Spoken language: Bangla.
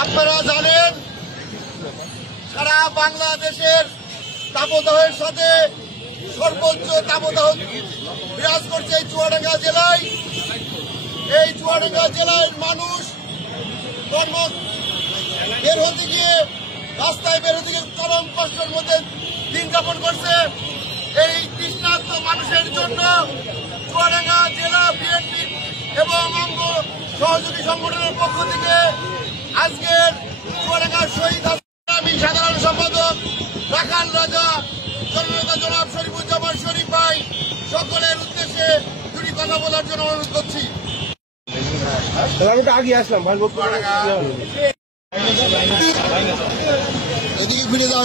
আপনারা জানেন সারা বাংলাদেশের তাপদাহের সাথে সর্বোচ্চ তাপদাহ বিরাজ করছে এই চুয়াডাঙ্গা জেলায়। এই চুয়াডাঙ্গা জেলার মানুষ কর্ম বের হতে গিয়ে রাস্তায় বের হতে গিয়ে চরম কষ্টের মধ্যে দিন যাপন করছে। এই তৃষ্ণার্ত মানুষের জন্য চুয়াডাঙ্গা জেলা বিএনপি এবং অঙ্গ সহযোগী সংগঠনের পক্ষ থেকে আজকের চুয়াডাঙ্গার শহীদ আমি সাধারণ সম্পাদক রাখাল রাজা জননেতা জনাব শরীফুজ্জামান শরীফ ভাই সকলের উদ্দেশ্যে দুটি কথা বলার জন্য অনুরোধ করছি। আমি তো আগে আসলাম এদিকে ফিরে যাও